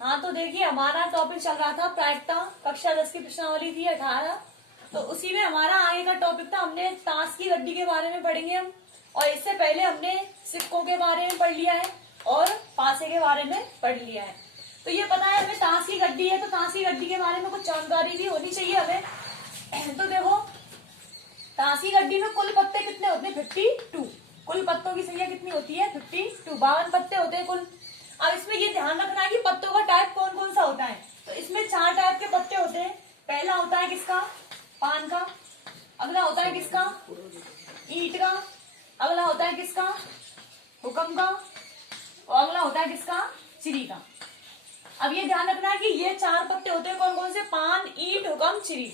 हाँ तो देखिए, हमारा टॉपिक चल रहा था प्रायिकता, कक्षा 10 की प्रश्नावली थी 18। तो उसी में हमारा आगे का टॉपिक था, हमने ताश की गड्डी के बारे में पढ़ेंगे हम। और इससे पहले हमने सिक्कों के बारे में पढ़ लिया है और पासे के बारे में पढ़ लिया है। तो ये पता है हमें ताश की गड्डी है, तो ताश की गड्डी के बारे में कुछ जानकारी भी होनी चाहिए हमें। तो देखो, ताश की गड्डी में कुल पत्ते कितने होते हैं? 52। कुल पत्तों की संख्या कितनी होती है? 52। 52 पत्ते होते हैं कुल। अब इसमें ये ध्यान रखना है कि पत्तों का टाइप कौन कौन सा होता है। तो इसमें 4 टाइप के पत्ते होते हैं। पहला होता है किसका? पान का। अगला होता है किसका? ईंट का। अगला होता है किसका? हुक्म का। और अगला होता है किसका? चिड़ी का। अब ये ध्यान रखना है कि ये 4 पत्ते होते हैं कौन कौन से? पान, ईंट, हुक्म, चिड़ी।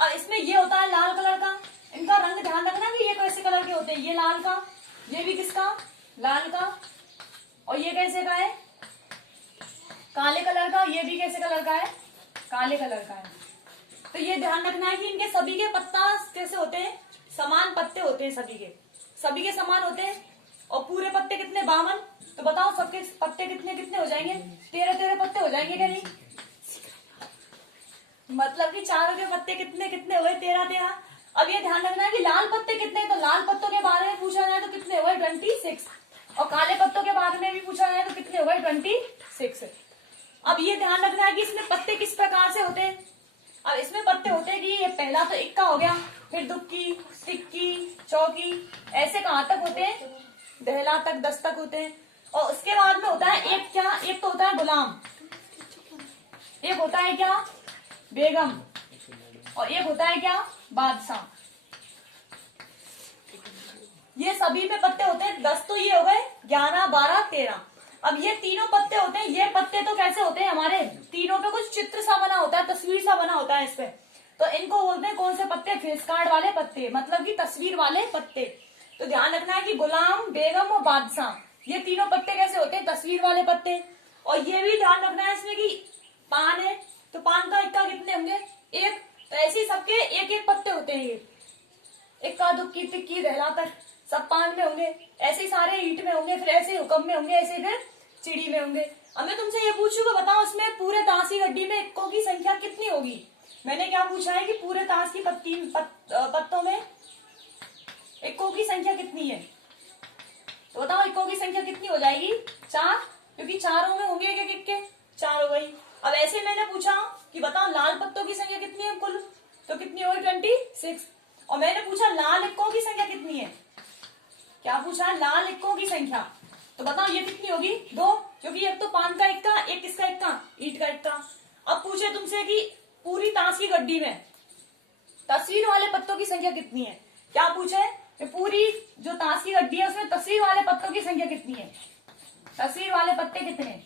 और इसमें ये होता है लाल कलर का। इनका रंग ध्यान रखना कि ये कैसे कलर के होते हैं। ये लाल का, ये भी किसका? लाल का। और ये कैसे का है? काले कलर का। ये भी कैसे कलर का है? काले कलर का है। तो ये ध्यान रखना है कि इनके सभी के पत्ता कैसे होते हैं? समान पत्ते होते हैं सभी के समान होते हैं। और पूरे पत्ते कितने? 52। तो बताओ सबके पत्ते कितने कितने हो जाएंगे? 13 पत्ते हो जाएंगे क्या? नहीं, मतलब कि चारों के पत्ते कितने कितने हुए? 13। अब ये ध्यान रखना है कि लाल पत्ते कितने? तो लाल पत्तों के बारे में पूछा जाए तो कितने हुए? 26। और काले पत्तों के बारे में भी पूछा जाए तो कितने हुए? 26। अब ये ध्यान रखना है कि इसमें पत्ते किस प्रकार से होते हैं। अब इसमें पत्ते होते हैं कि ये पहला तो इक्का हो गया, फिर दुक्की, तिक्की, चौकी, ऐसे कहाँ तक होते हैं? दहला तक, 10 तक होते हैं। और उसके बाद में होता है एक क्या? एक तो होता है गुलाम, एक होता है क्या? बेगम, और एक होता है क्या? बादशाह। ये सभी में पत्ते होते हैं 10। तो ये हो गए 11, 12, 13। अब ये तीनों पत्ते होते हैं। ये पत्ते तो कैसे होते हैं? हमारे तीनों पे कुछ चित्र सा बना होता है, तस्वीर सा बना होता है इस पे। तो इनको बोलते हैं कौन से पत्ते? फेस कार्ड वाले पत्ते, मतलब कि तस्वीर वाले पत्ते। तो ध्यान रखना है कि गुलाम, बेगम और बादशाह, ये तीनों पत्ते कैसे होते हैं? तस्वीर वाले पत्ते। और ये भी ध्यान रखना है इसमें कि पान है, तो पान का इक्का कितने होंगे? 1। तो ऐसे सबके एक एक पत्ते होते हैं। ये इक्का, दुक्की, तिक्की, दहला तक सब पान में होंगे। ऐसे सारे ईंट में होंगे, फिर ऐसे हुक्म में होंगे, ऐसे फिर चिड़ी में होंगे। अब मैं तुमसे ये पूछूंगा, बताओ इसमें पूरे ताश की गड्डी में इक्कों की संख्या कितनी होगी? मैंने क्या पूछा है कि पूरे ताश की पत्तों में इक्कों की संख्या कितनी है? तो बताओ इक्कों की संख्या कितनी हो जाएगी? 4, क्योंकि चारों में होंगे एक इक्के, 4 हो गई। अब ऐसे मैंने पूछा कि बताओ लाल पत्तों की संख्या कितनी है कुल? तो कितनी होगी? 26। और मैंने पूछा लाल इक्कों की संख्या कितनी है? क्या पूछा है? लाल इक्कों की संख्या। तो बताओ ये कितनी होगी? 2, क्योंकि एक तो पान का इक्का, एक किसका इक्का? ईंट का इक्का। अब पूछे तुमसे कि पूरी ताश की गड्डी में तस्वीर वाले पत्तों की संख्या कितनी है? क्या पूछे? पूरी जो ताश की गड्डी है उसमें तस्वीर वाले पत्तों की संख्या कितनी है? तस्वीर वाले पत्ते कितने?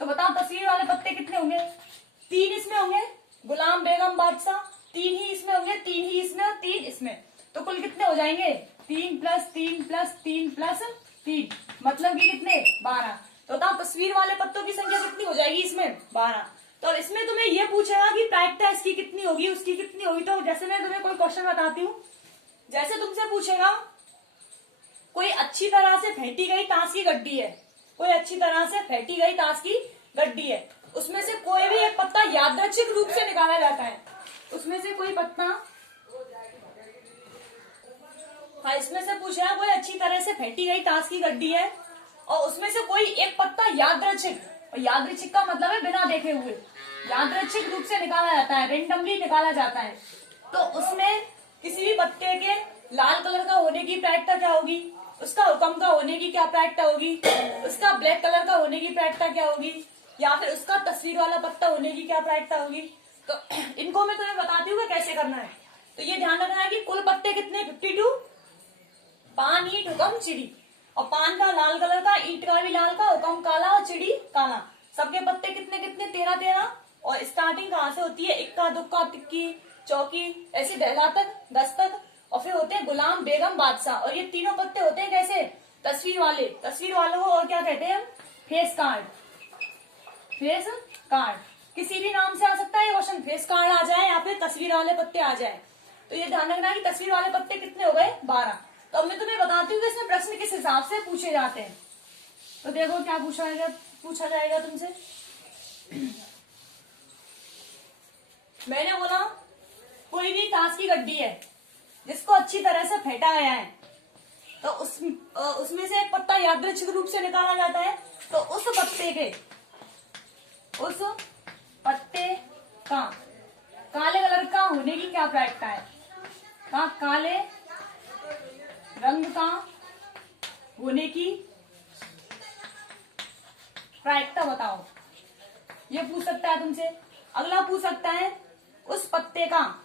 तो बताओ तस्वीर वाले पत्ते कितने होंगे? 3 इसमें होंगे, गुलाम, बेगम, बादशाह। 3 ही इसमें होंगे, 3 ही इसमें और 3 इसमें। तो कुल कितने हो जाएंगे? 3 + 3 + 3 + 3, मतलब कि कितने? 12। तो बताओ तस्वीर वाले पत्तों की संख्या कितनी हो जाएगी इसमें? 12। तो इसमें तुम्हें ये पूछेगा कि प्रायिकता इसकी कितनी होगी, उसकी कितनी होगी। तो जैसे मैं तुम्हें कोई क्वेश्चन बताती हूँ, जैसे तुमसे पूछेगा कोई अच्छी तरह से फेंटी गई ताश की गड्डी है, कोई अच्छी तरह से फेंटी गई ताश की गड्डी है, उसमें से कोई भी एक पत्ता यादृच्छिक रूप से निकाला जाता है। उसमें से कोई पत्ता, हाँ, इसमें से पूछा कोई अच्छी तरह से फेंटी गई ताश की गड्डी है और उसमें से कोई एक पत्ता यादृच्छिक, और यादृच्छिक का मतलब है बिना देखे हुए, यादृच्छिक रूप से निकाला जाता है, रेंडमली निकाला जाता है। तो उसमें किसी भी पत्ते के लाल कलर का होने की प्रायिकता क्या होगी? उसका हुक्म का होने की क्या प्रायिकता होगी? उसका ब्लैक कलर का होने की प्रायिकता क्या होगी? या फिर उसका तस्वीर वाला पत्ता होने की क्या प्रायिकता होगी? तो इनको मैं तुम्हें बताती हूँ कैसे करना है। तो ये ध्यान रखना है कि कुल पत्ते कितने? 52। पान, ईंट, हुक्म, चिड़ी। और पान का लाल कलर का, ईंट का भी लाल का, हुक्म काला और चिड़ी काला। सबके पत्ते कितने कितने? 13। और स्टार्टिंग कहाँ से होती है? इक्का, दुक्का, तिक्की, चौकी, ऐसे दहला तक, 10 तक। और फिर होते हैं गुलाम, बेगम, बादशाह। और ये तीनों पत्ते होते हैं कैसे? तस्वीर वाले। तस्वीर वालों को और क्या कहते हैं? Face card. फेस कार्ड किसी भी नाम से आ सकता है ये क्वेश्चन, फेस कार्ड आ जाए या फिर तस्वीर वाले पत्ते आ जाए। तो ये ध्यान रखना है कि तस्वीर वाले पत्ते कितने हो गए? 12। तो अब मैं तुम्हें बताती हूँ कि इसमें प्रश्न किस हिसाब से पूछे जाते हैं। तो देखो क्या पूछा जाएगा तुमसे। मैंने बोला कोई भी ताश की गड्डी है जिसको अच्छी तरह से फेंटा गया है, तो उसमें से एक पत्ता यादृच्छिक रूप से निकाला जाता है। तो उस पत्ते का काले कलर का होने की क्या प्रायिकता है? काले रंग का होने की प्रायिकता बताओ। ये पूछ सकता है तुमसे। अगला पूछ सकता है उस पत्ते का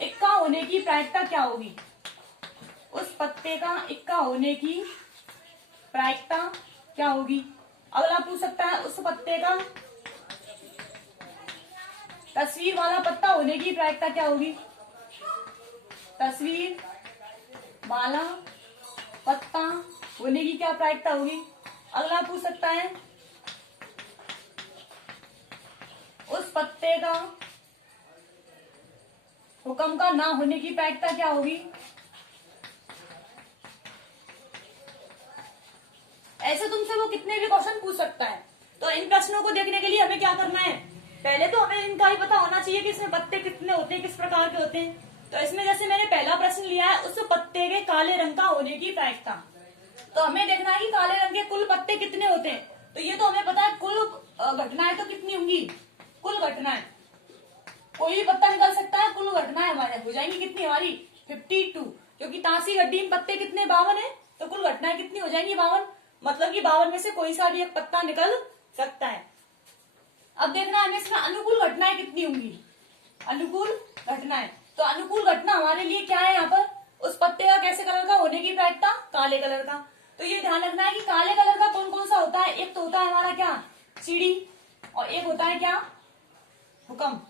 इक्का होने की प्रायिकता क्या होगी? उस पत्ते का इक्का होने की प्रायिकता क्या होगी? अगला पूछ सकता है उस पत्ते का तस्वीर वाला पत्ता होने की प्रायिकता क्या होगी? तस्वीर वाला पत्ता होने की क्या प्रायिकता होगी? अगला पूछ सकता है उस पत्ते का हुक्म का ना होने की प्रायिकता क्या होगी? ऐसे तुमसे वो कितने भी क्वेश्चन पूछ सकता है। तो इन प्रश्नों को देखने के लिए हमें क्या करना है? पहले तो हमें इनका ही पता होना चाहिए कि इसमें पत्ते कितने होते हैं, किस प्रकार के होते हैं। तो इसमें जैसे मैंने पहला प्रश्न लिया है उस पत्ते के काले रंग का होने की प्रायिकता, तो हमें देखना है कि काले रंग के कुल पत्ते कितने होते हैं। तो ये तो हमें पता है, कुल घटनाएं तो कितनी होंगी? कुल घटनाएं, कोई भी पत्ता निकल सकता है, कुल घटनाएं हमारे हो जाएंगी कितनी? हमारी 52, क्योंकि ताशी गड्डी में पत्ते कितने? 52 है। तो कुल घटनाएं कितनी हो जाएंगी? 52। मतलब कि 52 में से कोई सा भी एक पत्ता निकल सकता है। अब देखना है हमें इसमें अनुकूल घटनाएं कितनी होंगी। अनुकूल घटनाएं, तो अनुकूल घटना हमारे लिए क्या है? यहाँ पर उस पत्ते का कैसे कलर का होने की प्रायिकता? काले कलर का। तो ये ध्यान रखना है कि काले कलर का कौन कौन सा होता है? एक तो होता है हमारा क्या? चिड़ी, और एक होता है क्या? हुक्म।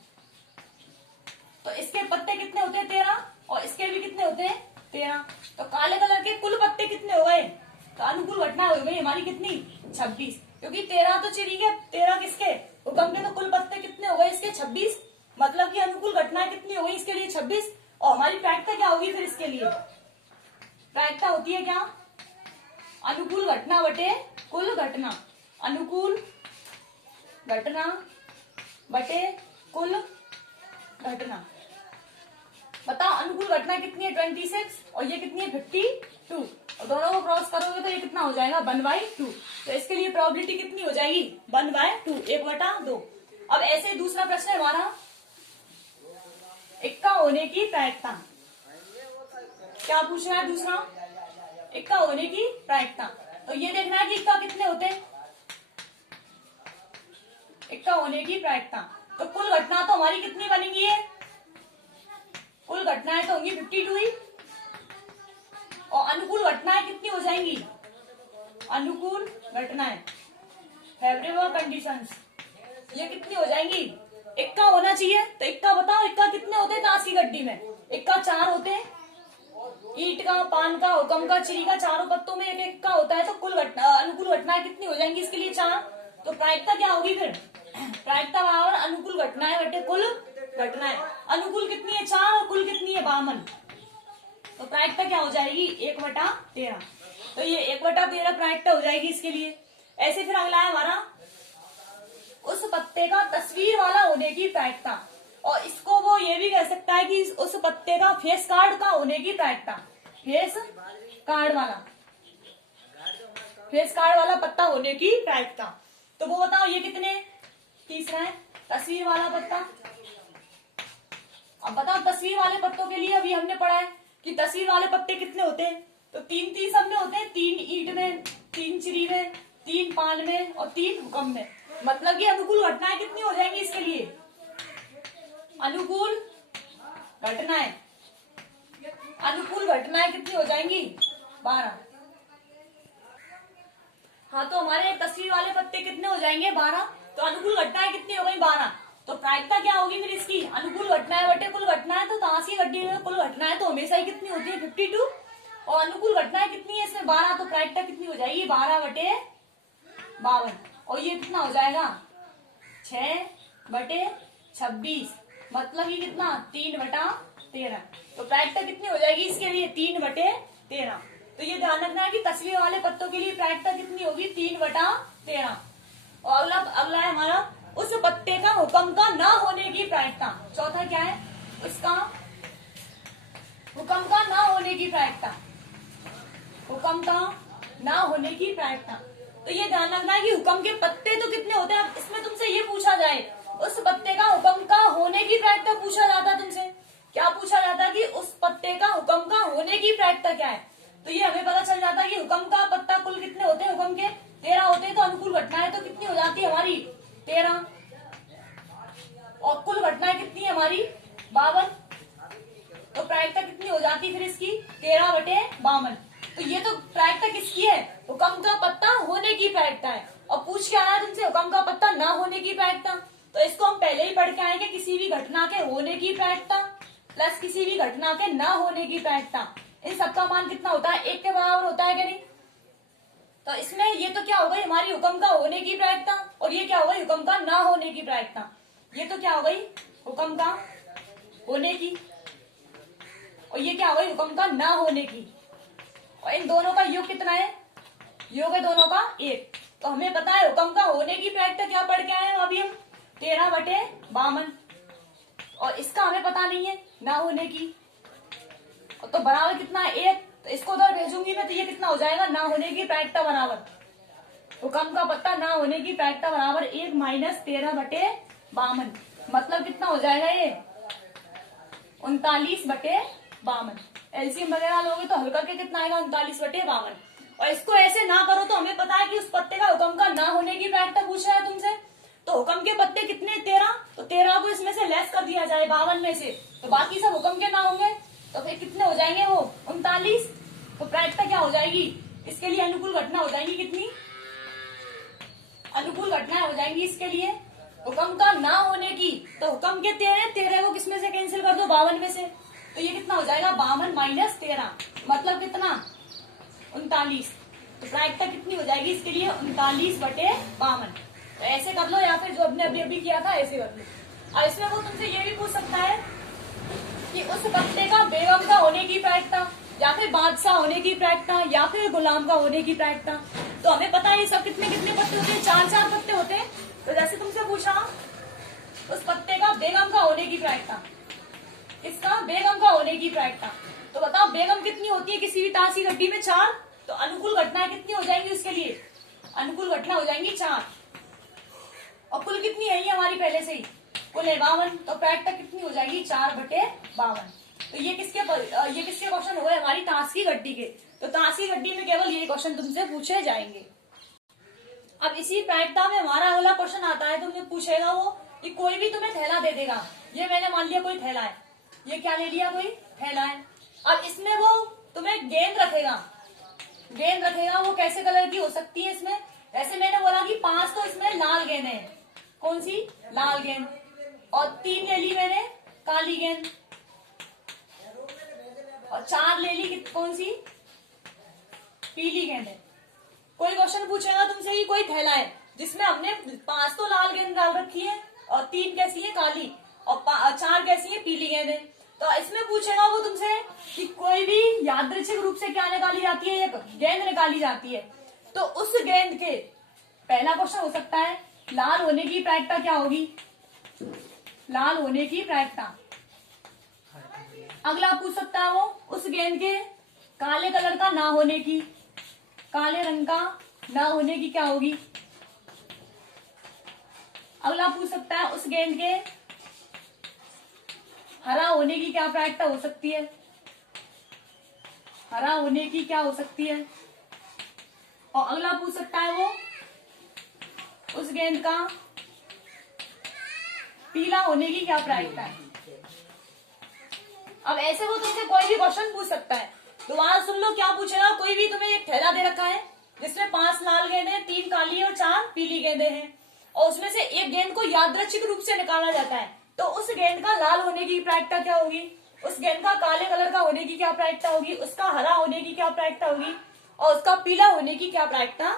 तो इसके पत्ते कितने होते हैं? 13, और इसके भी कितने होते हैं? 13। तो काले कलर के कुल पत्ते कितने हो गए? तो अनुकूल घटना हो गई हमारी कितनी? 26, क्योंकि 13 तो चिड़ी के, 13 किसके? हुक्म के। तो कुल पत्ते कितने हो गए इसके? 26। मतलब कि अनुकूल घटनाएं कितनी हो गई इसके लिए? 26। और हमारी प्रायिकता क्या होगी फिर इसके लिए? प्रायिकता होती है क्या? अनुकूल घटना बटे कुल घटना। अनुकूल घटना बटे कुल घटना। बताओ अनुकूल घटना कितनी है? 26, और ये कितनी है? 52। और दोनों को क्रॉस करोगे तो ये कितना हो जाएगा? 1/2। तो इसके लिए प्रोबेबिलिटी कितनी हो जाएगी? 1/2, 1/2। अब ऐसे दूसरा प्रश्न है हमारा, इक्का होने की प्रायिकता। क्या पूछ रहा है दूसरा? इक्का होने की प्रायिकता। तो ये देखना है कि इक्का कितने होते हैं? इक्का होने की प्रायिकता, तो कुल घटना तो हमारी कितनी बनेगी? है कुल घटनाएं तो होंगी 52 ही, और अनुकूल घटनाएं कितनी हो जाएंगी? अनुकूल घटनाएं, फेवरेबल कंडीशंस, ये कितनी हो जाएंगी? इक्का होना चाहिए। तो इक्का बताओ, इक्का कितने होते हैं ताश की गड्डी में? इक्का 4 होते हैं। ईंट का, पान का, हुक्म का, चिड़ी का, चारों पत्तों में एक इक्का होता है। तो कुल अनुकूल घटनाएं कितनी हो जाएंगी इसके लिए? 4। तो प्रायिकता क्या होगी फिर? प्रायिकता बराबर अनुकूल घटनाएं बटे कुल घटनाएं। अनुकूल कितनी है? 4, और कुल कितनी है? 52। तो प्रायिकता क्या हो जाएगी? 1/13। तो ये 1/13 प्रायिकता हो जाएगी इसके लिए। ऐसे फिर अगला है हमारा उस पत्ते का तस्वीर वाला होने की प्रायिकता, और इसको वो ये भी कह सकता है कि उस पत्ते का फेस कार्ड का होने की प्रायिकता। फेस कार्ड वाला पत्ता होने की प्रायिकता। तो वो बताओ ये कितने? तीसरा है तस्वीर वाला पत्ता। अब बताओ तस्वीर वाले पत्तों के लिए अभी हमने पढ़ा है कि तस्वीर वाले पत्ते कितने होते हैं? तो 3 सब में होते हैं। 3 ईंट में, 3 चिड़ी में, 3 पान में, और 3 हुक्म में। मतलब कि अनुकूल घटनाएं कितनी हो जाएंगी इसके लिए? अनुकूल घटनाएं कितनी हो जाएंगी? 12। हाँ, तो हमारे तस्वीर वाले पत्ते कितने हो जाएंगे? 12। तो अनुकूल घटनाएं कितनी हो गई? 12। तो प्रायिकता क्या होगी फिर इसकी? अनुकूल घटनाएं बटे कुल घटनाएं। तो ताश की गड्डी में कुल घटनाएं तो हमेशा ही कितनी होती है? 52, और अनुकूल घटनाएं कितनी है इसमें? 12। तो प्रायिकता कितनी हो जाएगी? 12/52। और ये कितना हो जाएगा? 6/26। मतलब ये कितना? 3/13। तो प्रायिकता कितनी हो जाएगी इसके लिए? 3/13। तो ये ध्यान रखना है कि तस्वीर वाले पत्तों के लिए प्रायिकता कितनी होगी? 3/13। और अगला अगला है हमारा उस पत्ते का हुक्म का ना होने की प्रायिकता। चौथा क्या है, उसका हुक्म का ना होने की प्रायिकता, हुक्म का ना होने की प्रायिकता। तो ये ध्यान रखना है कि हुक्म के पत्ते तो कितने होते हैं। इसमें तुमसे ये पूछा जाए उस पत्ते का हुक्म का होने की प्रायिकता पूछा जाता है तुमसे, क्या पूछा जाता है कि उस पत्ते का हुक्म का होने की प्रायिकता क्या है। तो ये हमें पता चल जाता है कि हुक्म का पत्ता कुल कितने होते हैं, हुक्म के 13 होते हैं। तो अनुकूल घटनाएं तो कितनी हो जाती है हमारी 13, और कुल घटनाएं कितनी है हमारी 52। तो प्रायिकता कितनी हो जाती है फिर इसकी 13/52। तो ये तो प्रायिकता किसकी है, हुक्म का पत्ता होने की प्रायिकता है। और पूछ के आया है तुमसे हुक्म का पत्ता ना होने की प्रायिकता। तो इसको हम पहले ही पढ़ के आएंगे, किसी भी घटना के होने की प्रायिकता प्लस किसी भी घटना के ना होने की प्रायिकता, इन सबका मान कितना होता है, 1 के बराबर होता है कि नहीं। तो इसमें ये तो क्या हो गई हमारी हुक्म का होने की प्रायिकता, और ये क्या हो गई हुक्म का ना होने की प्रायिकता। ये तो क्या हो गई हुक्म का होने की, और ये क्या हो गई हुक्म का ना होने की। और इन दोनों का योग कितना है, योग है दोनों का 1। तो हमें पता है हुक्म का होने की प्रायिकता क्या पढ़ के आए हैं अभी हम 13/52, और इसका हमें पता नहीं है ना होने की। तो बराबर कितना है 1। तो इसको उधर भेजूंगी मैं, तो ये कितना हो जाएगा ना होने की प्रायिकता बराबर, हुक्म का पत्ता ना होने की प्रायिकता बराबर 1 - 13/52। मतलब कितना हो जाएगा ये 39/52। एलसीएम वगैरह लोगे तो हल करके कितना आएगा 39/52। और इसको ऐसे ना करो तो हमें पता है कि उस पत्ते का हुक्म का ना होने की प्रायिकता पूछ रहा है तुमसे। तो हुक्म के पत्ते कितने 13, तो 13 को इसमें से लेस कर दिया जाए 52 में से, तो बाकी सब हुक्म के ना होंगे। तो फिर कितने हो जाएंगे वो 39। तो प्रायिकता क्या हो जाएगी, इसके लिए अनुकूल घटना हो जाएंगी कितनी, अनुकूल घटनाएं हो जाएंगी इसके लिए हुक्म का ना होने की। तो हुक्म के 13 को किसमें से कैंसिल कर दो 52 में से, तो ये कितना हो जाएगा 52 - 13, मतलब कितना 39। तो प्रायिकता कितनी हो जाएगी इसके लिए 39/52। तो ऐसे कर लो, या फिर जो अपने अभी अभी किया था ऐसे कर लो। और इसमें वो तुमसे ये भी पूछ सकता है कि उस पत्ते का बेगम का होने की प्रायिकता, या फिर बादशाह होने की प्रायिकता, या फिर गुलाम का होने की प्रायिकता। तो हमें पता है ये सब कितने कितने पत्ते होते हैं, 4 पत्ते होते हैं। तो जैसे तुमसे पूछा उस पत्ते का बेगम का होने की प्रायिकता, इसका बेगम का होने की प्रायिकता, तो बताओ बेगम कितनी होती है किसी भी ताश की गड्डी में 4। तो अनुकूल घटनाएं कितनी हो जाएंगी उसके लिए, अनुकूल घटना हो जाएंगी 4। और कुल कितनी है ये हमारी पहले से ही, कुल है 52। तो प्रायिकता कितनी हो जाएगी 4/52। तो ये किसके क्वेश्चन हुए हमारी ताश की गड्डी के। तो ताश की गड्डी में केवल ये क्वेश्चन तुमसे पूछे जाएंगे। अब इसी प्रायिकता में हमारा अगला क्वेश्चन आता है, तुमसे पूछेगा वो कि कोई भी तुम्हें थैला दे देगा। ये मैंने मान लिया कोई थैला है, ये क्या ले लिया कोई थैला है। अब इसमें वो तुम्हें गेंद रखेगा, गेंद रखेगा, वो कैसे कलर की हो सकती है इसमें। ऐसे मैंने बोला कि 5 तो इसमें लाल गेंद है, कौन सी लाल गेंद, और 3 ले ली मैंने काली गेंद, और 4 ले ली कौन सी पीली गेंद है। कोई क्वेश्चन पूछेगा तुमसे कि कोई थैला है जिसमें हमने 5 तो लाल गेंद डाल रखी है, और 3 कैसी है काली, और 4 कैसी है पीली गेंद है। तो इसमें पूछेगा वो तुमसे कि कोई भी यादृच्छिक रूप से क्या निकाली जाती है, एक गेंद निकाली जाती है। तो उस गेंद के पहला क्वेश्चन हो सकता है लाल होने की प्रायिकता क्या होगी, लाल होने की प्रायिकता। अगला पूछ सकता है वो उस गेंद के काले कलर का ना होने की, काले रंग का ना होने की क्या होगी। अगला पूछ सकता है उस गेंद के हरा होने की क्या प्रायिकता हो सकती है, हरा होने की क्या हो सकती है। और अगला पूछ सकता है वो उस गेंद का पीला होने की क्या प्रायिकता है। अब ऐसे वो तुमसे कोई भी क्वेश्चन पूछ सकता है। दोबारा सुन लो क्या पूछेगा, कोई भी तुम्हें एक थैला दे रखा है जिसमें 5 लाल गेंदें, 3 काली और 4 पीली गेंदें हैं, और उसमें से एक गेंद को यादृच्छिक रूप से निकाला जाता है। तो उस गेंद का लाल होने की प्रायिकता क्या होगी, उस गेंद का काले कलर का होने की क्या प्रायिकता होगी, उसका हरा होने की क्या प्रायिकता होगी, और उसका पीला होने की क्या प्रायिकता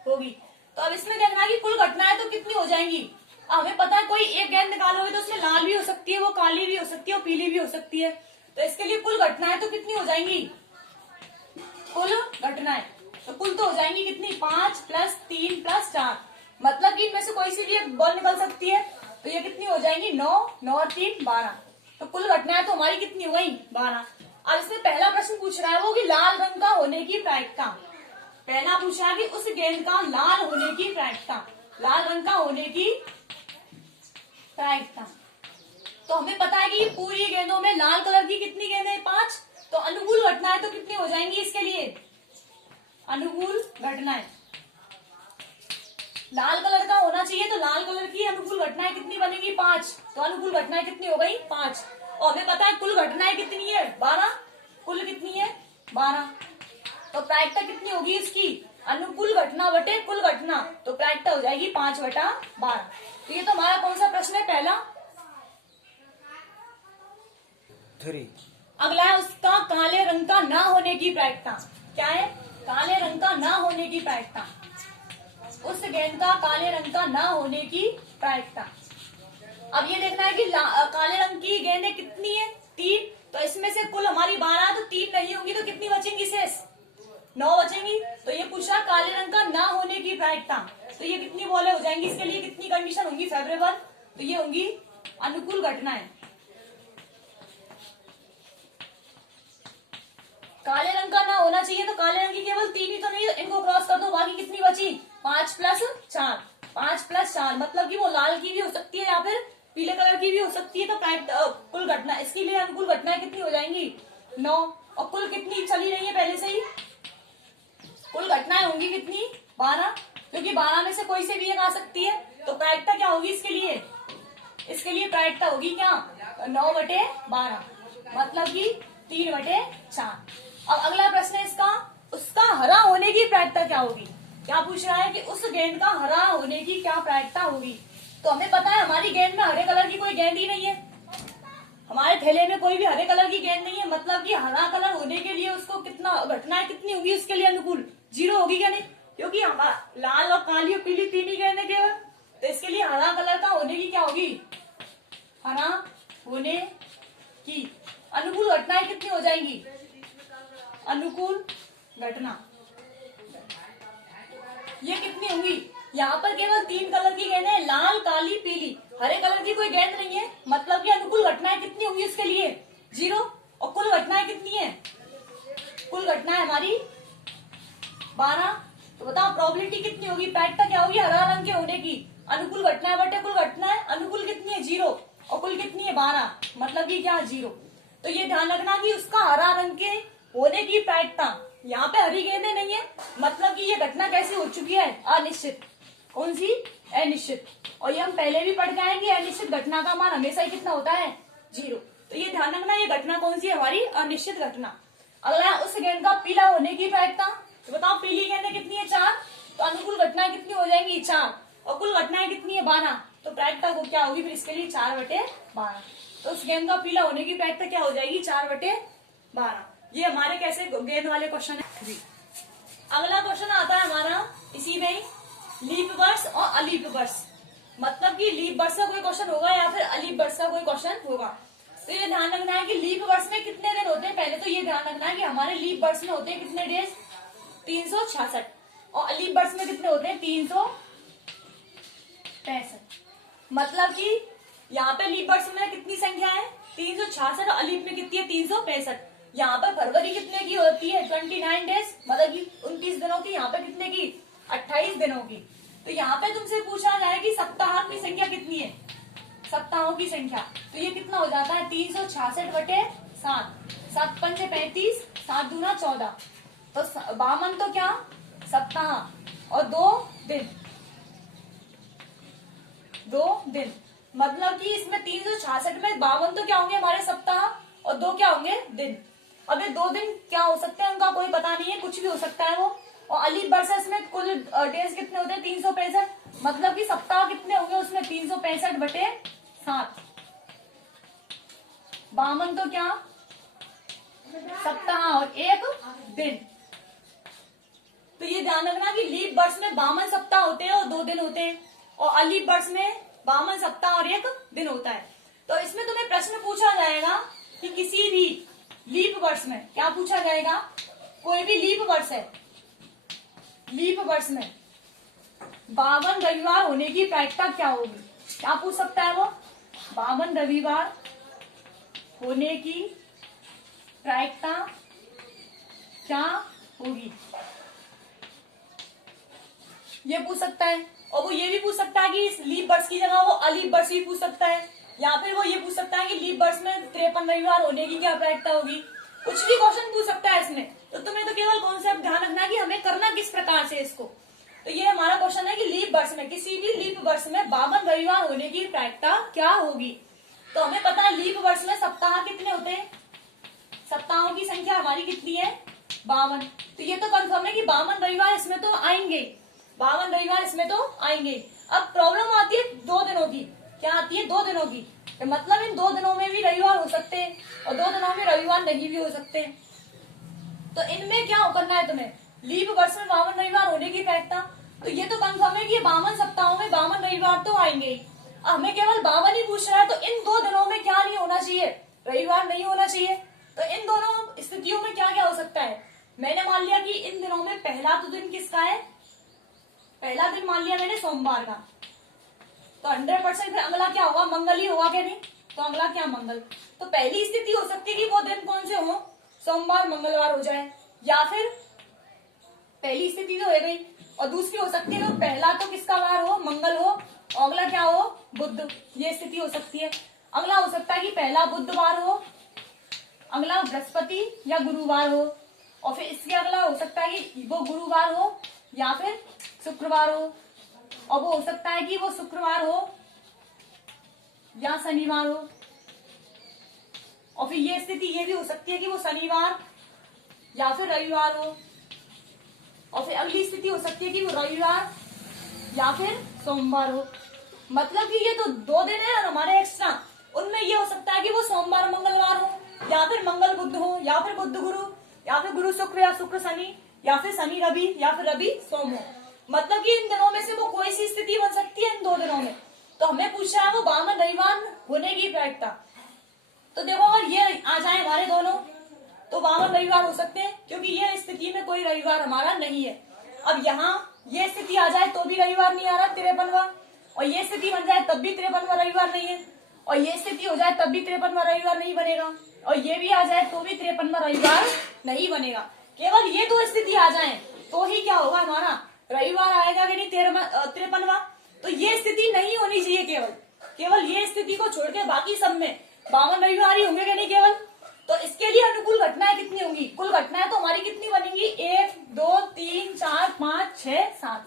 होगी। तो अब इसमें देखना है कि कुल घटनाएं तो कितनी हो जाएंगी। हमें पता है कोई एक गेंद निकालोगे तो उसमें लाल भी हो सकती है, वो काली भी हो सकती है, और पीली भी हो सकती है। तो इसके लिए कुल घटनाएं तो कितनी हो जाएंगी, कुल घटनाएं तो कुल तो हो जाएंगी कितनी 5 + 3 + 4। मतलब कि इनमें से कोई सी भी एक बॉल निकल सकती है। तो ये कितनी हो जाएंगी 9, 9 और 3 12। तो कुल घटनाएं तो हमारी कितनी हो गई 12। अब इसमें पहला प्रश्न पूछ रहा है वो कि लाल रंग का होने की प्रायिकता। पहला पूछा है कि उस गेंद का लाल होने की प्रायिकता, लाल रंग का होने की प्रायिकता। तो हमें पता है कि पूरी गेंदों में लाल कलर की कितनी गेंदें 5। तो अनुकूल घटनाएं तो कितनी हो जाएंगी इसके लिए, अनुकूल घटनाएं लाल कलर का होना चाहिए। तो लाल कलर की अनुकूल घटनाएं कितनी बनेगी 5। तो अनुकूल घटनाएं कितनी हो गई 5। और हमें पता है कुल घटनाएं कितनी है 12। कुल कितनी है 12। तो प्रायिकता कितनी होगी इसकी, अनुकूल घटना बटे कुल घटना। तो प्रायिकता हो जाएगी 5/12। तो ये तो हमारा कौन सा प्रश्न है, पहला। 3। अगला है उसका काले रंग का ना होने की प्रायिकता। क्या है, काले रंग का ना होने की प्रायिकता। उस गेंद का काले रंग का ना होने की प्रायिकता। अब ये देखना है कि काले रंग की गेंदें कितनी है 3। तो इसमें से कुल हमारी 12, तो 3 नहीं होंगी तो कितनी बचेंगी शेष 9 बचेंगी। तो ये पूछा काले रंग का ना होने की प्रायिकता। तो ये कितनी बॉलें हो जाएंगी, इसके लिए कितनी कंडीशन होंगी फेवरेबल। तो ये होंगी अनुकूल घटनाएं। काले रंग का ना होना चाहिए तो काले रंग की केवल 3 ही तो नहीं, इनको क्रॉस कर दो, बाकी कितनी बची 5 + 4। 5 + 4 मतलब कि वो लाल की भी हो सकती है या फिर पीले कलर की भी हो सकती है। तो कुल घटना इसके लिए अनुकूल घटनाएं कितनी हो जाएंगी 9। और कुल कितनी चली रही है पहले से ही, कुल घटनाएं होंगी कितनी 12, क्योंकि 12 में से कोई से भी एक आ सकती है। तो प्रायिकता क्या होगी इसके लिए, इसके लिए प्रायिकता होगी क्या 9/12 मतलब कि 3/4। अब अगला प्रश्न है इसका, उसका हरा होने की प्रायिकता क्या होगी। क्या पूछ रहा है कि उस गेंद का हरा होने की क्या प्रायिकता होगी। तो हमें पता है हमारी गेंद में हरे कलर की कोई गेंद ही नहीं है, हमारे थैले में कोई भी हरे कलर की गेंद नहीं है। मतलब कि हरा कलर होने के लिए उसको कितना घटनाएं कितनी होगी उसके लिए अनुकूल 0 होगी क्या नहीं, क्योंकि हमारा लाल और काली और पीली 3 ही गेंदें केवल। तो इसके लिए हरा कलर का होने की क्या होगी, हरा होने की अनुकूल घटनाएं कितनी हो जाएंगी, अनुकूल घटना ये कितनी होंगी। यहाँ पर केवल 3 कलर की गेंद है, लाल काली पीली, हरे कलर की कोई गेंद नहीं है। मतलब कि अनुकूल घटनाएं कितनी होंगी उसके लिए 0। और कुल घटनाएं कितनी है, कुल घटनाएं हमारी 12। तो बताओ प्रोबेबिलिटी कितनी होगी, प्रायिकता क्या होगी हरा रंग के होने की, अनुकूल घटनाएं बटे कुल घटनाएं। अनुकूल कितनी है 0 और कुल कितनी है 12 मतलब कि क्या 0। तो ये ध्यान रखना कि उसका हरा रंग के होने की प्रायिकता, यहाँ पे हरी गेंदें नहीं है मतलब कि ये घटना कैसी हो चुकी है अनिश्चित। कौन सी, अनिश्चित। और ये हम पहले भी पढ़ के आए कि अनिश्चित घटना का मान हमेशा ही कितना होता है 0। तो ये ध्यान रखना ये घटना कौन सी है हमारी अनिश्चित घटना। अगला उस गेंद का पीला होने की प्रायिकता। तो बताओ पीली गेंदें कितनी है 4। तो अनुकूल घटनाएं कितनी हो जाएंगी 4 और कुल घटनाएं कितनी है 12। तो प्रायिकता को क्या होगी फिर इसके लिए 4/12। तो उस गेंद का पीला होने की प्रायिकता क्या हो जाएगी 4/12। ये हमारे कैसे गेंद वाले क्वेश्चन है। अगला क्वेश्चन आता है हमारा इसी में लीप वर्ष और अलीप वर्ष। मतलब कि लीप वर्ष का कोई क्वेश्चन होगा या फिर अलीप वर्ष का कोई क्वेश्चन होगा। तो ये ध्यान रखना है कि लीप वर्ष में कितने दिन होते हैं। पहले तो ये ध्यान रखना है कि हमारे लीप वर्ष में होते हैं कितने डेज 366 और अलीप वर्ष में कितने होते हैं 365। मतलब कि यहाँ पे लीप वर्ष में कितनी संख्या है 366 और अलीप में कितनी है 365। यहाँ पर फरवरी कितने की होती है 29 डेज मतलब कि 29 दिनों की, यहाँ पे कितने की 28 दिनों की। तो यहाँ पे तुमसे पूछा जाए कि सप्ताह की संख्या कितनी है, सप्ताहों की संख्या। तो ये कितना हो जाता है 366/7। 7 पंजे 35, 7 दूना 14। तो 52 तो क्या सप्ताह और 2 दिन, 2 दिन। मतलब कि इसमें 366 में 52 तो क्या होंगे हमारे सप्ताह और 2 क्या होंगे दिन। अब ये 2 दिन क्या हो सकते हैं उनका कोई पता नहीं है, कुछ भी हो सकता है वो। और अलीप वर्सेस में कुल डेज कितने होते हैं 365। मतलब कि सप्ताह कितने होंगे उसमें 365/7। 52 तो क्या सप्ताह और 1 दिन। तो ये ध्यान रखना कि लीप वर्ष में 52 सप्ताह होते हैं और 2 दिन होते हैं और अलीप वर्ष में 52 सप्ताह और 1 दिन होता है। तो इसमें तुम्हें प्रश्न पूछा जाएगा कि किसी भी लीप वर्ष में क्या पूछा जाएगा, कोई भी लीप वर्ष है, लीप वर्ष में 52 रविवार होने की प्रायिकता क्या होगी? क्या पूछ सकता है वो? 52 रविवार होने की प्रायिकता क्या होगी, ये पूछ सकता है। और वो ये भी पूछ सकता है कि इस लीप वर्ष की जगह वो अलीप वर्ष भी पूछ सकता है, या फिर वो ये पूछ सकता है कि लीप वर्ष में 53 रविवार होने की क्या प्रायिकता होगी। कुछ भी क्वेश्चन पूछ सकता है इसमें। तो तुम्हें तो केवल कॉन्सेप्ट ध्यान रखना है कि हमें करना किस प्रकार से इसको। तो ये हमारा क्वेश्चन है कि लीप वर्ष में, किसी भी लीप वर्ष में 52 रविवार होने की प्रायिकता क्या होगी। तो हमें पता है लीप वर्ष में सप्ताह कितने होते हैं, सप्ताहों की संख्या हमारी कितनी है? 52। तो ये तो कंफर्म है कि 52 रविवार इसमें तो आएंगे, 52 रविवार इसमें तो आएंगे। अब प्रॉब्लम आती है 2 दिनों की। क्या आती है? 2 दिनों की। तो मतलब इन 2 दिनों में भी रविवार हो सकते हैं और 2 दिनों में रविवार नहीं भी हो सकते हैं। तो इनमें क्या करना है तुम्हें? लीप वर्ष में 52 रविवार होने की प्रायिकता। तो ये तो कंफर्म है कि 52 सप्ताहों में 52 रविवार तो आएंगे ही। हमें केवल 52 ही पूछ रहा है, तो इन 2 दिनों में क्या नहीं होना चाहिए? रविवार नहीं होना चाहिए। तो इन दोनों स्थितियों में क्या क्या हो सकता है? मैंने मान लिया कि इन दिनों में पहला तो दिन किसका है? पहला दिन मान लिया मैंने सोमवार का। तो 100% फिर अगला क्या होगा? मंगल ही होगा क्या? नहीं, तो अगला क्या? मंगल। तो पहली स्थिति हो सकती है कि वो दिन कौन से हो? सोमवार मंगलवार हो जाए, या फिर पहली स्थिति तो हो गई। और दूसरी हो सकती है तो पहला तो किसका वार हो? मंगल हो, और अगला क्या हो? बुध। ये स्थिति हो सकती है। अगला हो सकता है कि पहला बुधवार हो, अगला बृहस्पति या गुरुवार हो, और फिर इसके अगला हो सकता है कि वो गुरुवार हो या फिर शुक्रवार हो, और वो हो सकता है कि वो शुक्रवार हो या शनिवार हो, और फिर ये स्थिति ये भी हो सकती है कि वो शनिवार या फिर रविवार हो, और फिर अगली स्थिति हो सकती है कि वो रविवार या फिर सोमवार हो। मतलब कि ये तो 2 दिन है और हमारे एक्स्ट्रा, उनमें ये हो सकता है कि वो सोमवार मंगलवार हो, या फिर मंगल बुध हो, या फिर बुध गुरु, या फिर गुरु शुक्र, या शुक्र शनि, या फिर शनि रवि, या फिर रवि सोम हो। मतलब कि इन दिनों में से वो कोई सी स्थिति बन सकती है इन 2 दिनों में। तो हमें पूछा है वो 52 रविवार होने की प्रायिकता। तो देखो अगर ये आ जाए हमारे दोनों तो 52 रविवार हो सकते हैं, क्योंकि ये स्थिति में कोई रविवार हमारा नहीं है। अब यहाँ ये स्थिति आ जाए तो भी रविवार नहीं आ रहा 53वां, और ये स्थिति बन जाए तब भी 53वां रविवार नहीं है, और ये स्थिति हो जाए तब भी 53वां रविवार नहीं बनेगा, और ये भी आ जाए तो भी 53वां रविवार नहीं बनेगा। केवल ये 2 स्थिति आ जाए तो ही क्या होगा? हमारा रविवार आएगा कि नहीं 53वां। तो ये स्थिति नहीं होनी चाहिए। केवल ये स्थिति को छोड़ के बाकी सब में 52 रविवार ही होंगे कि नहीं केवल। तो इसके लिए अनुकूल घटनाएं कितनी होंगी? कुल घटनाएं तो हमारी कितनी बनेंगी? 1 2 3 4 5 6 7।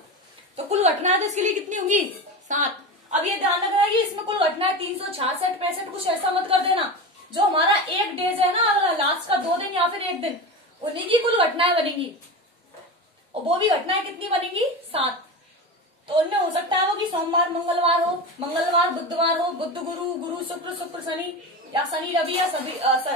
तो कुल घटनाएं तो इसके लिए कितनी होंगी? 7। अब ये ध्यान रखना कि इसमें कुल घटनाएं 366 65 कुछ ऐसा मत कर देना। जो हमारा एक डेज है ना, अगला लास्ट का 2 दिन या फिर 1 दिन, उन्हीं की कुल घटनाएं बनेंगी, और वो भी घटनाएं कितनी बनेंगी? 7। तो उनमें हो सकता है वो कि सोमवार मंगलवार हो, मंगलवार बुधवार हो, बुध गुरु, गुरु शुक्र, शुक्र शनि, या शनि रवि, या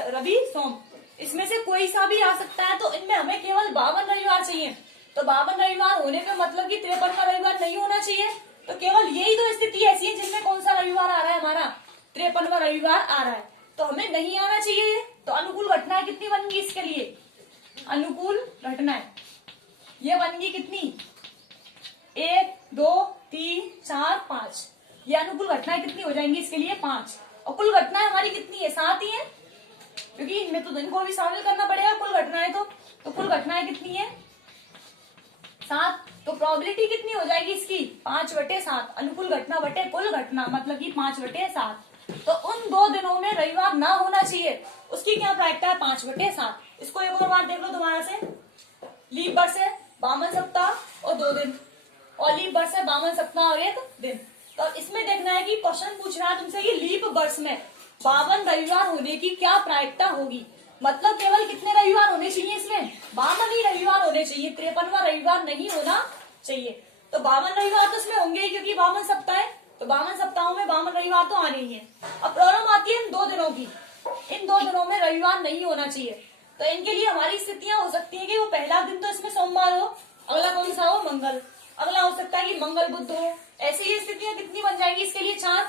रवि सोम। इसमें से कोई सा भी आ सकता है। तो इनमें हमें केवल 52 रविवार चाहिए। तो 52 रविवार होने पे मतलब कि 53वां रविवार नहीं होना चाहिए। तो केवल यही 2 स्थिति ऐसी है जिनमें कौन सा रविवार आ रहा है? हमारा 53वां रविवार आ रहा है। तो हमें नहीं आना चाहिए। तो अनुकूल घटनाएं कितनी बनेंगी इसके लिए? अनुकूल घटनाएं ये बनेंगी कितनी? 1 2 3 4 5। ये अनुकूल घटनाएं कितनी हो जाएंगी इसके लिए? 5। और कुल घटनाएं हमारी कितनी है? 7 ही है, क्योंकि इनमें तो दिन को भी शामिल करना पड़ेगा कुल घटनाएं। तो कुल घटनाएं कितनी है? 7। तो प्रोबेबिलिटी कितनी हो जाएगी इसकी? 5/7। अनुकूल घटना बटे कुल घटना मतलब कि 5/7। तो उन 2 दिनों में रविवार ना होना चाहिए, उसकी क्या प्रायिकता है? 5/7। इसको एक और बार देख लो दोबारा से। लीप वर्ष है 52 सप्ताह और 2 दिन, और लीप वर्ष है 52 सप्ताह और 1 दिन। तो इसमें देखना है कि क्वेश्चन पूछ रहा है तुमसे कि लीप वर्ष में 52 रविवार होने की क्या प्रायिकता होगी। मतलब केवल कितने रविवार होने चाहिए इसमें? 52 ही रविवार होने चाहिए, 53वां रविवार नहीं होना चाहिए। तो 52 रविवार तो इसमें होंगे ही, क्योंकि 52 सप्ताह है। तो 52 सप्ताहों में 52 रविवार तो आने ही है। अब प्रॉब्लम आती है इन 2 दिनों की। इन 2 दिनों में रविवार नहीं होना चाहिए। तो इनके लिए हमारी स्थितियां हो सकती है कि वो पहला दिन तो इसमें सोमवार हो, अगला कौन सा हो? मंगल, अगला हो सकता है कि मंगल बुध हो। ऐसे ये स्थितियां कितनी बन जाएंगी इसके लिए? 4।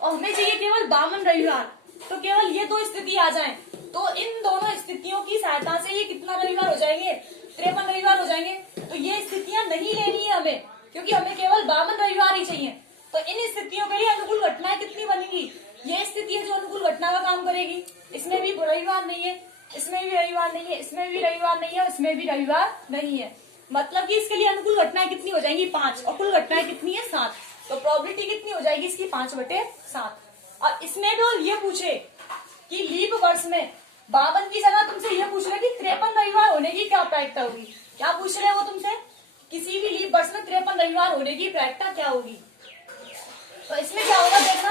और हमें चाहिए केवल 52 रविवार। तो केवल ये 2 स्थिति आ जाए तो इन दोनों स्थितियों की सहायता से ये कितना रविवार हो जाएंगे? 53 रविवार हो जाएंगे। तो ये स्थितियां नहीं लेनी है हमें। क्योंकि हमें केवल 52 रविवार ही चाहिए। तो इन स्थितियों के लिए अनुकूल घटनाएं कितनी बनेंगी? ये स्थिति है जो अनुकूल घटना का काम करेगी। इसमें भी रविवार नहीं है, इसमें भी रविवार नहीं है, इसमें भी रविवार नहीं है, इसमें भी रविवार नहीं है। मतलब कि इसके लिए अनुकूल घटनाएं कितनी हो जाएंगी? 5, और कुल घटनाएं कितनी है? 7। तो प्रोबेबिलिटी कितनी हो जाएगी इसकी? 5/7। और इसमें भी ये पूछे कि लीप वर्ष में 52 की जगह तुमसे ये पूछ रहे कि 53 रविवार होने की क्या प्रायिकता होगी? क्या पूछ रहे हो तुमसे? किसी भी लीप वर्ष में 53 रविवार होने की प्रायिकता क्या होगी? तो इसमें क्या होगा देखना,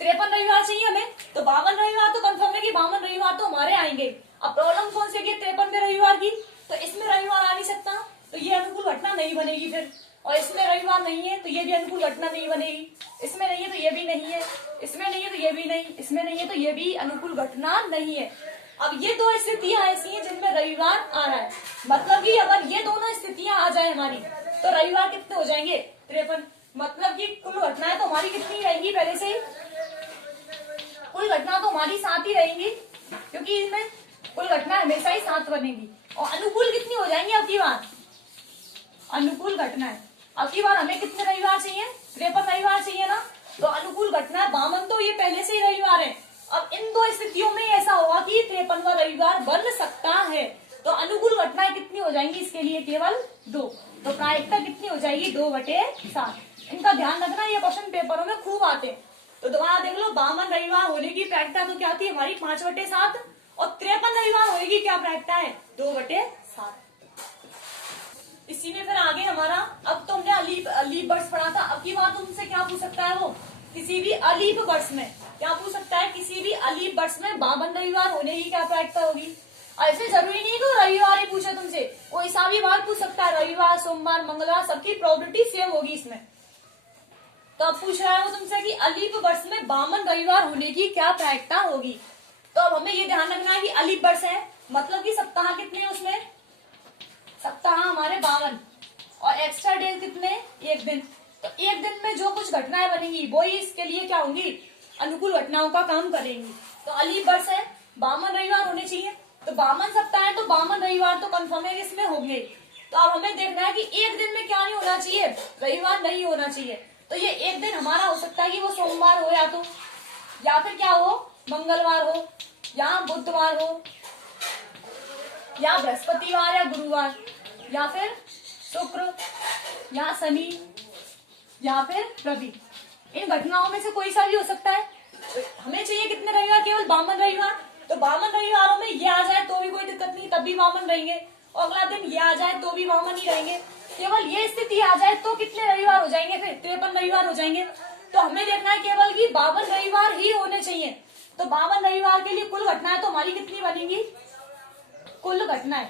53 रविवार चाहिए हमें, तो 52 रविवार तो कंफर्म है कि 52 रविवार तो हमारे आएंगे। अब प्रॉब्लम कौन सी है? 53 रविवार की, तो इसमें रविवार आ नहीं सकता, तो ये अनुकूल घटना नहीं बनेगी फिर। और इसमें रविवार नहीं है तो ये भी अनुकूल घटना नहीं बनेगी। इसमें नहीं है तो ये भी नहीं है, इसमें नहीं है तो ये भी नहीं, इसमें नहीं है तो ये भी अनुकूल घटना नहीं है। अब ये दो स्थितियां ऐसी हैं जिनमें रविवार आ रहा है, मतलब कि अगर ये दोनों स्थितियां आ जाए हमारी तो रविवार कितने हो जाएंगे? 53। मतलब कि कुल घटनाएं तो हमारी कितनी रहेंगी? पहले से ही कुल घटना तो हमारी 7 ही रहेंगी, क्योंकि इसमें कुल घटना हमेशा ही 7 बनेगी। और अनुकूल कितनी हो जाएंगी अब की बार? अनुकूल घटनाएं अब की बार हमें कितने रविवार चाहिए? 53 रविवार चाहिए ना। तो अनुकूल घटना 52 तो ये पहले से ही रविवार है। अब इन दो स्थितियों में ऐसा होगा कि 53वां रविवार बन सकता है, तो अनुकूल घटनाएं कितनी हो जाएंगी इसके लिए? केवल 2। तो प्रायिकता कितनी हो जाएगी? 2/7। इनका ध्यान रखना, ये क्वेश्चन पेपरों में खूब आते हैं। तो दोबारा देख लो, 52 रविवार होने की प्रायिकता तो क्या थी हमारी? 5/7। और 53 रविवार होने की क्या प्रायिकता है? 2/7। इसी में फिर आगे हमारा, अब तो हमने अलीप वर्ष पढ़ा था, अब की बार तुमसे क्या पूछ सकता है वो? किसी भी अलीप वर्ष में क्या पूछ सकता है? किसी भी अलीप वर्ष में 52 रविवार होने की क्या प्रायिकता होगी? ऐसे जरूरी नहीं कि रविवार ही पूछे तुमसे, कोई सा भी बार पूछ सकता है। रविवार, सोमवार, मंगलवार, सबकी प्रोबेबिलिटी सेम होगी इसमें। तो अब पूछ रहा है वो तुमसे कि अलीप वर्ष में 52 रविवार होने की क्या प्रायिकता होगी? तो अब हमें ये ध्यान रखना है कि अलीप वर्ष है, मतलब कि सप्ताह कितने हैं उसमें? सप्ताह हमारे 52, और एक्स्ट्रा डेज कितने? 1 दिन। तो 1 दिन में जो कुछ घटनाएं बनेंगी वो ही इसके लिए क्या होंगी? अनुकूल घटनाओं का काम करेंगी। तो अलीप वर्ष है, 52 रविवार होने चाहिए, तो 52 सप्ताह है, तो 52 रविवार तो कंफर्म है इसमें होंगे। तो अब हमें देखना है कि 1 दिन में क्या नहीं होना चाहिए? रविवार नहीं होना चाहिए। तो ये 1 दिन हमारा हो सकता है कि वो सोमवार हो, या फिर क्या हो? मंगलवार हो, या बुधवार हो, या बृहस्पतिवार, या गुरुवार, या फिर शुक्र, या शनि, या फिर रवि। इन घटनाओं में से कोई सा भी हो सकता है। हमें चाहिए कितने रविवार? केवल 52 रविवार। तो 52 रविवारों में ये आ जाए तो भी कोई दिक्कत नहीं, तब भी 52 रहेंगे, और अगला दिन ये आ जाए तो भी 52 ही रहेंगे। केवल ये स्थिति आ जाए तो कितने रविवार हो जाएंगे? फिर 53 रविवार हो जाएंगे। तो हमें देखना है केवल कि 52 रविवार ही होने चाहिए। तो 52 रविवार के लिए कुल घटनाएं तो हमारी कितनी बनेंगी? कुल घटनाएं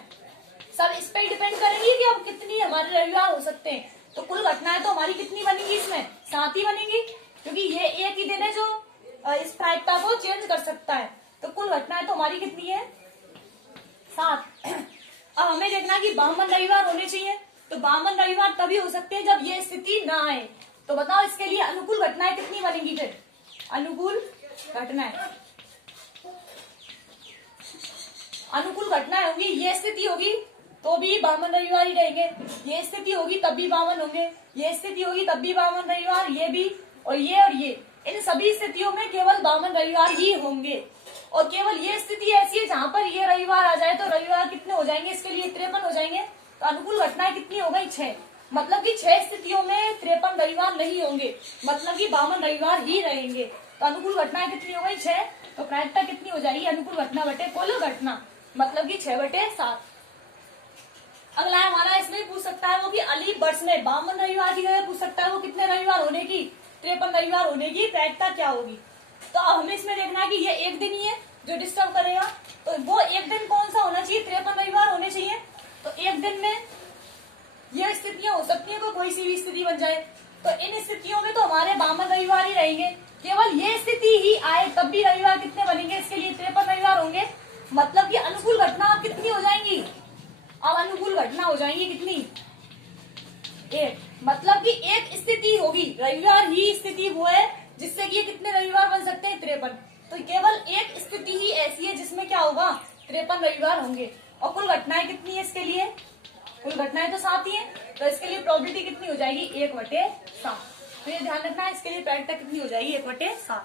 सब इस पे डिपेंड करेंगी कि अब कितनी हमारे रविवार हो सकते हैं। तो कुल घटनाएं तो हमारी कितनी बनेंगी? इसमें 7 ही बनेंगी, क्योंकि ये एक ही दिन है जो इस प्रायिकता को चेंज कर सकता है। तो कुल घटनाएं तो हमारी कितनी है? 7। अब हमें देखना कि 52 रविवार होने चाहिए, तो 52 रविवार तभी हो सकते हैं जब ये स्थिति ना आए। तो बताओ इसके लिए अनुकूल घटनाएं कितनी बनेंगी? फिर अनुकूल घटनाएं होंगी, ये स्थिति होगी तो भी 52 रविवार ही रहेंगे, ये स्थिति होगी तब भी 52 होंगे, ये स्थिति होगी तब भी 52 रविवार, ये भी, और ये, इन सभी स्थितियों में केवल 52 रविवार ही होंगे। और केवल ये स्थिति ऐसी है जहां पर ये रविवार आ जाए तो रविवार कितने हो जाएंगे? इसके लिए 53 हो जाएंगे। तो अनुकूल घटनाएं कितनी हो गई? 6। मतलब कि 6 स्थितियों में 53 रविवार नहीं होंगे, मतलब कि 52 रविवार ही रहेंगे। तो अनुकूल घटनाएं कितनी हो गई? 6। तो प्रायिकता कितनी हो जाएगी? अनुकूल घटना बटे कुल घटना, मतलब कि 6/7। अगला है हमारा, इसमें पूछ सकता है वो कि अलीप वर्ष में 52 रविवार की जगह पूछ सकता है वो कितने रविवार होने की? 53 रविवार होने की प्रायिकता क्या होगी? तो अब हमें इसमें देखना है कि ये 1 दिन ही है जो डिस्टर्ब करेगा, तो वो 1 दिन कौन सा होना चाहिए? 53 रविवार होने चाहिए। तो 1 दिन में ये स्थितियां हो सकती है, कोई सी भी स्थिति बन जाए। तो इन स्थितियों में तो हमारे 52 रविवार ही रहेंगे। केवल ये स्थिति ही आए तब भी रविवार कितने बनेंगे? इसके लिए 53 रविवार होंगे। मतलब कि अनुकूल घटना अब कितनी हो जाएंगी? अब अनुकूल घटना हो जाएंगी कितनी? 1। मतलब कि एक स्थिति होगी, रविवार ही स्थिति वो है जिससे कि ये कितने रविवार बन सकते हैं? 53। तो केवल एक स्थिति ही ऐसी है जिसमें क्या होगा? 53 रविवार होंगे। और कुल घटनाएं कितनी है इसके लिए? कुल घटनाएं तो 7 ही है, तो इसके लिए प्रोबेबिलिटी कितनी हो जाएगी 1/7। तो ये ध्यान रखना है, इसके लिए प्रायिकता कितनी हो जाएगी 1/7।